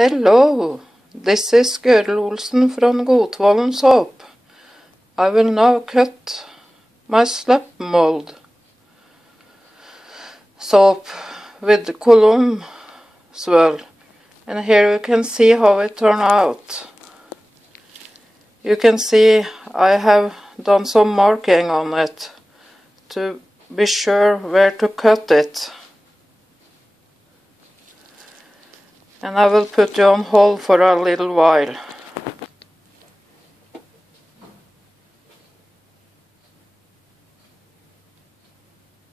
Hello, this is Gøril Olsen from Godtvollen soap. I will now cut my slap mold soap with column swirl, and here you can see how it turned out. You can see I have done some marking on it to be sure where to cut it. And I will put you on hold for a little while.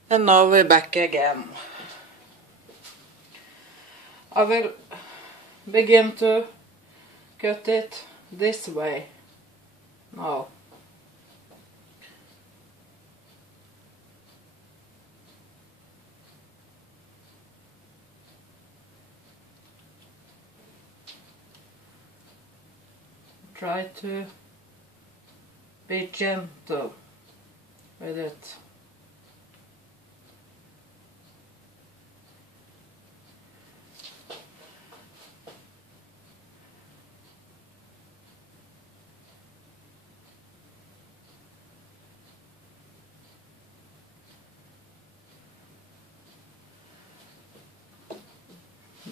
And now we're back again. I will begin to cut it this way now. Try to be gentle with it.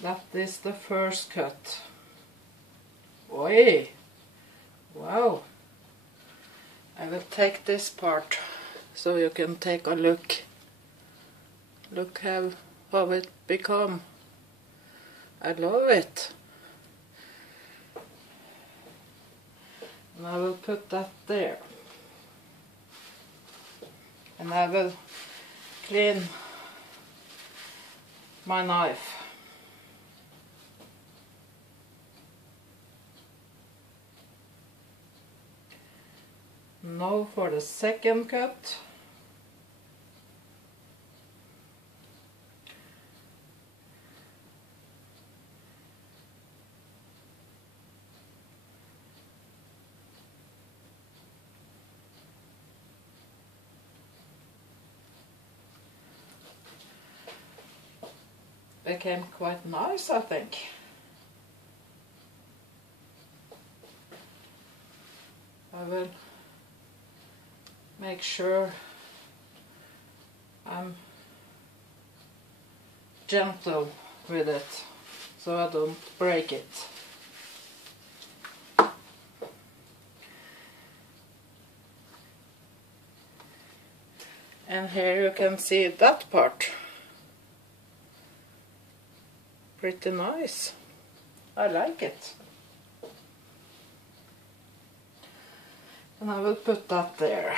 That is the first cut. Oi! Wow! I will take this part so you can take a look. Look how it become. I love it. And I will put that there. And I will clean my knife. Now for the second cut. Became quite nice, I think. I will make sure I'm gentle with it so I don't break it. And here you can see that part. Pretty nice. I like it. And I will put that there.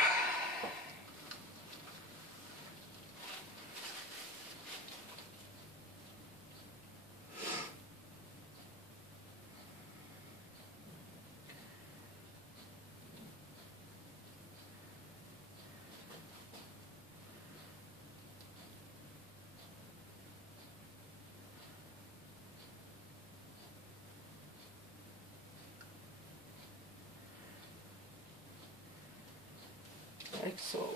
Like so.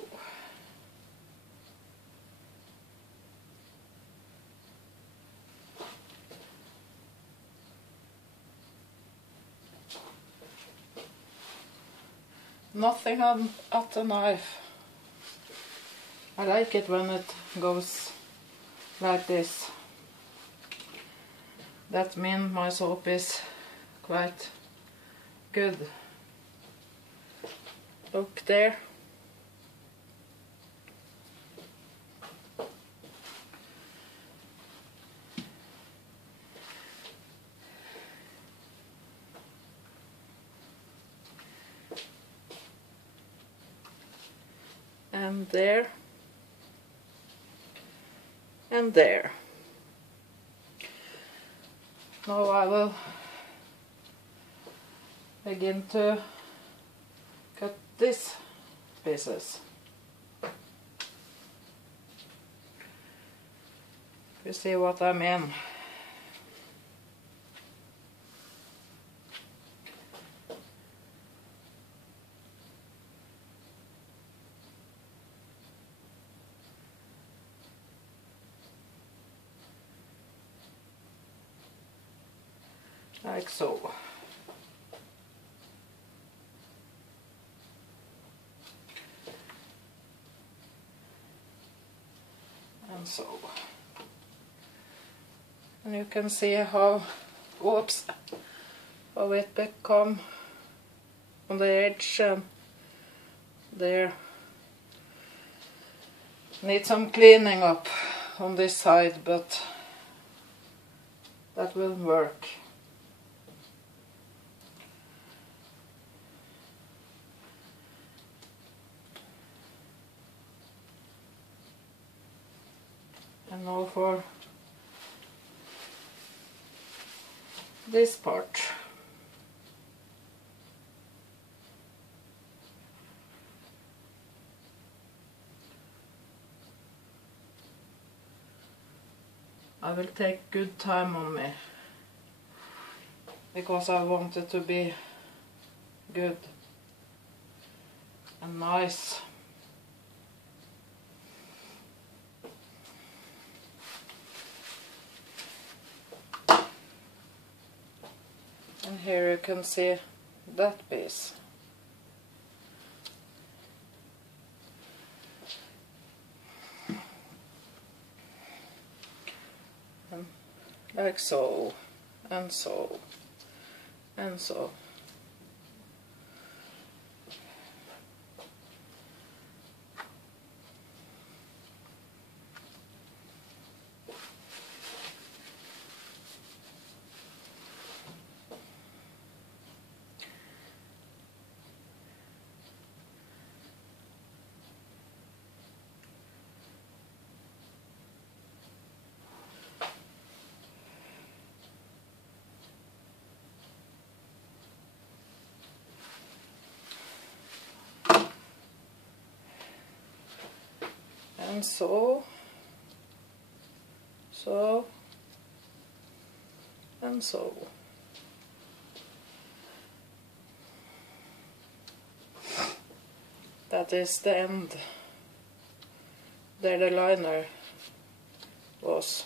Nothing at the knife. I like it when it goes like this. That means my soap is quite good. Look there. And there. And there. Now I will begin to cut these pieces. You see what I mean? like so. And so. And you can see how, oops, how it become on the edge and there. Need some cleaning up on this side, but that will work. And now for this part. I will take good time on me because I want it to be good and nice. And here you can see that piece. And like so, and so, and so. And so, so, and so. That is the end. There the liner was.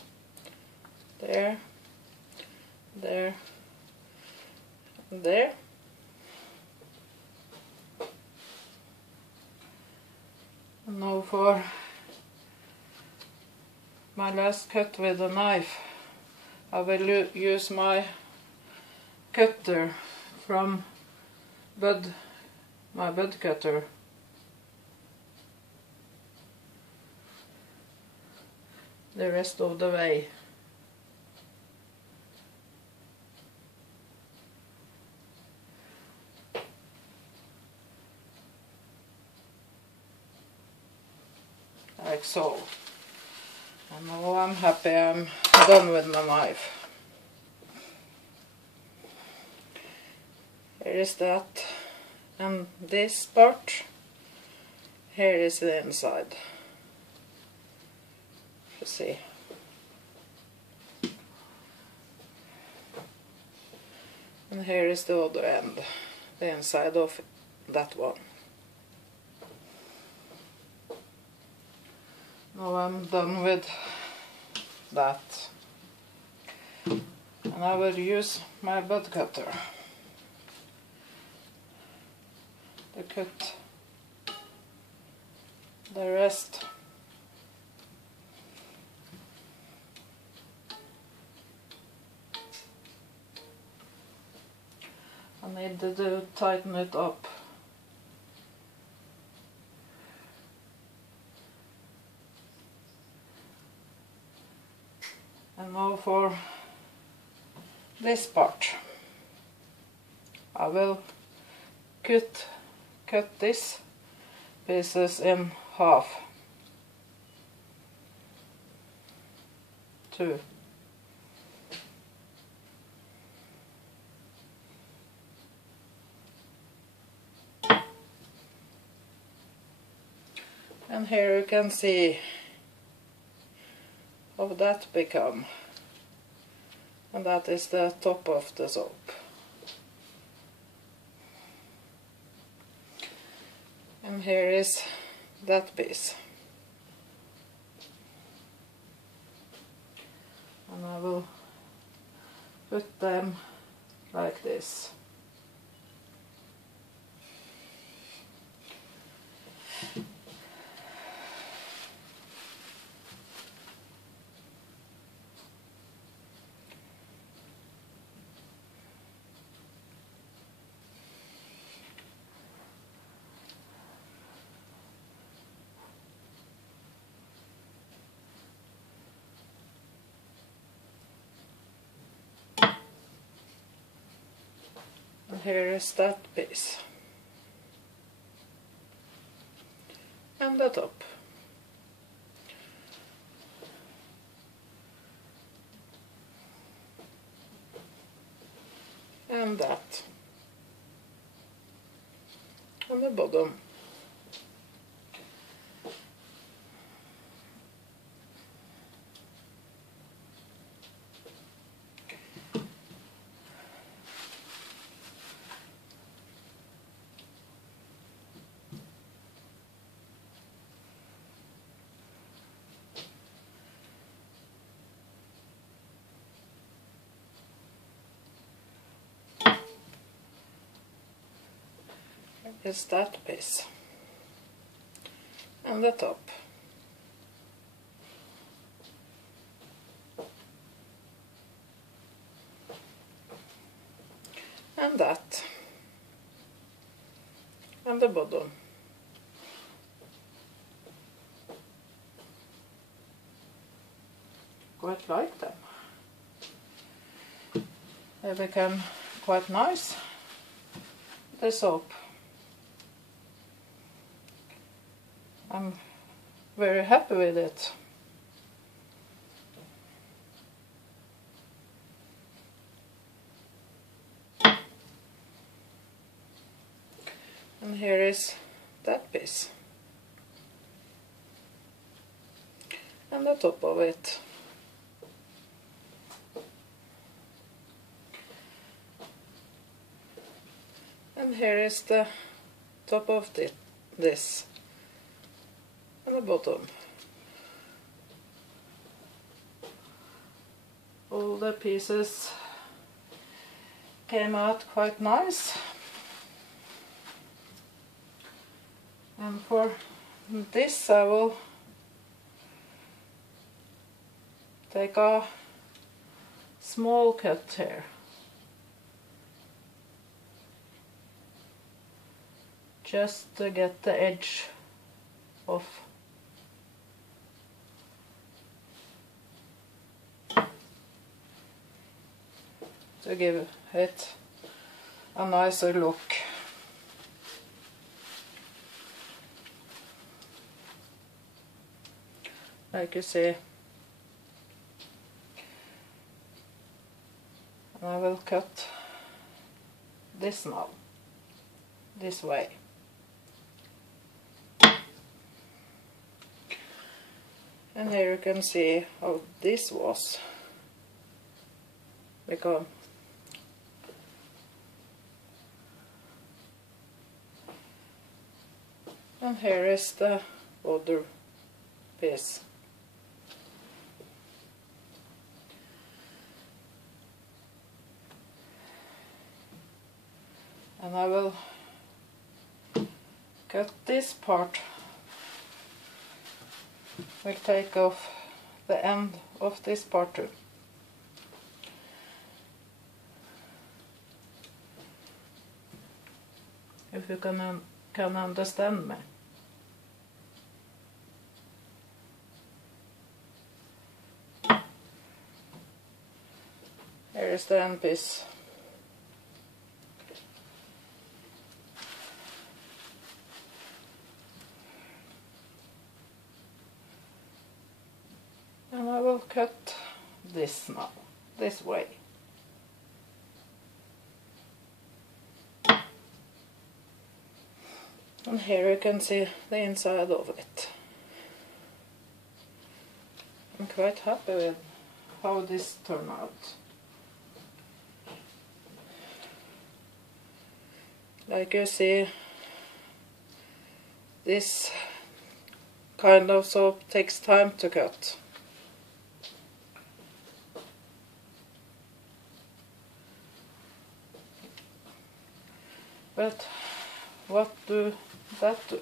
There, there, and there. And now for my last cut with a knife. I will use my cutter from my bud cutter. The rest of the way. Like so. And now I'm happy I'm done with my knife. Here is that, and this part. Here is the inside. You see. And here is the other end, the inside of that one. Now I'm done with that. And I will use my bud cutter to cut the rest. I need to tighten it up. And now for this part. I will cut these pieces in half. Two. And here you can see how that become. And that is the top of the soap. And here is that piece. And I will put them like this. And here is that piece. And the top. And that. And the bottom. Is that piece. And the top. And that. And the bottom. Quite like them. They become quite nice. The soap. I'm very happy with it. And here is that piece. And the top of it. And here is the top of this. And the bottom. All the pieces came out quite nice. And for this I will take a small cut here. Just to get the edge off. To give it a nicer look. Like you see. And I will cut this now, this way. And here you can see how this was become. And here is the other piece. And I will cut this part. We'll take off the end of this part too. If you can understand me. Here is the end piece. And I will cut this now, this way. And here you can see the inside of it. I'm quite happy with how this turned out. Like you see, this kind of soap takes time to cut. But what do that do?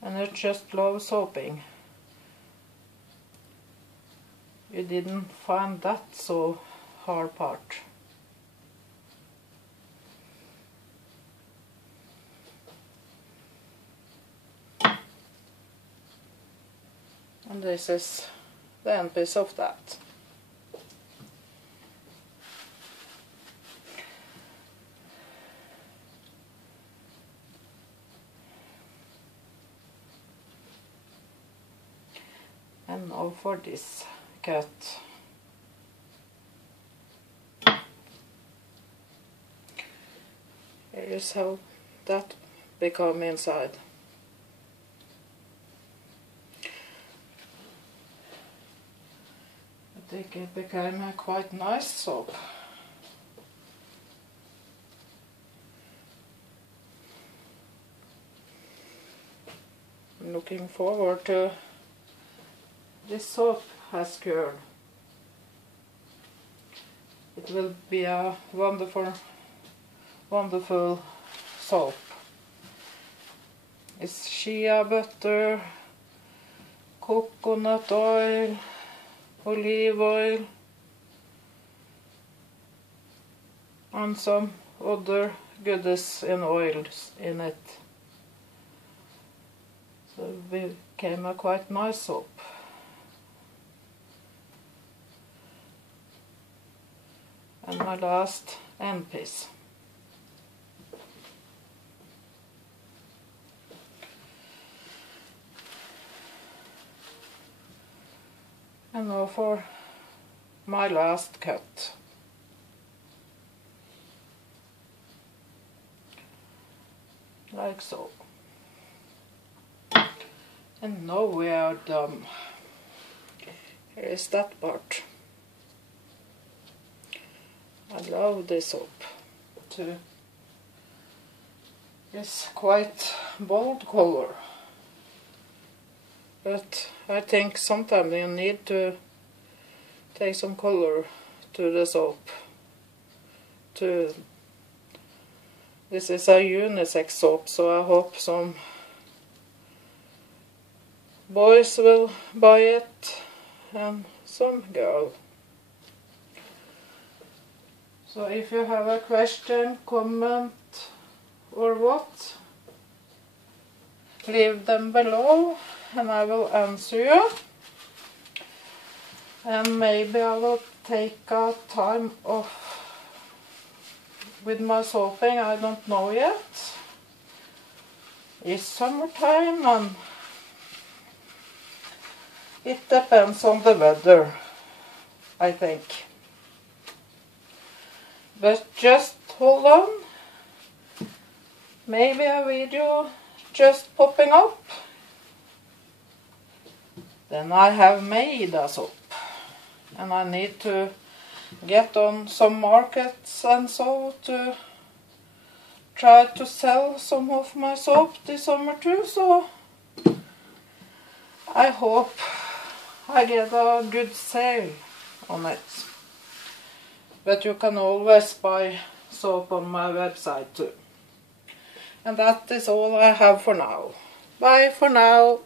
And you just love soaping. You didn't find that so hard part. And this is the end piece of that. And now for this cut. Here's how that become inside. I think it became a quite nice soap. I'm looking forward to this soap has cured. It will be a wonderful soap. It's shea butter, coconut oil, olive oil, and some other goodies in oils in it. So it became a quite nice soap. And my last end piece. And now for my last cut. Like so. And now we are done. Here is that part. I love this soap too. It's quite bold color. But I think sometimes you need to take some color to the soap. This is a unisex soap, so I hope some boys will buy it and some girls. So if you have a question, comment or what, leave them below and I will answer you. And maybe I will take a time off with my soaping, I don't know yet. It's summertime and it depends on the weather, I think. But just hold on. Maybe a video just popping up. Then I have made a soap. And I need to get on some markets and so to try to sell some of my soap this summer too. So I hope I get a good sale on it. But you can always buy soap on my website too. And that is all I have for now. Bye for now.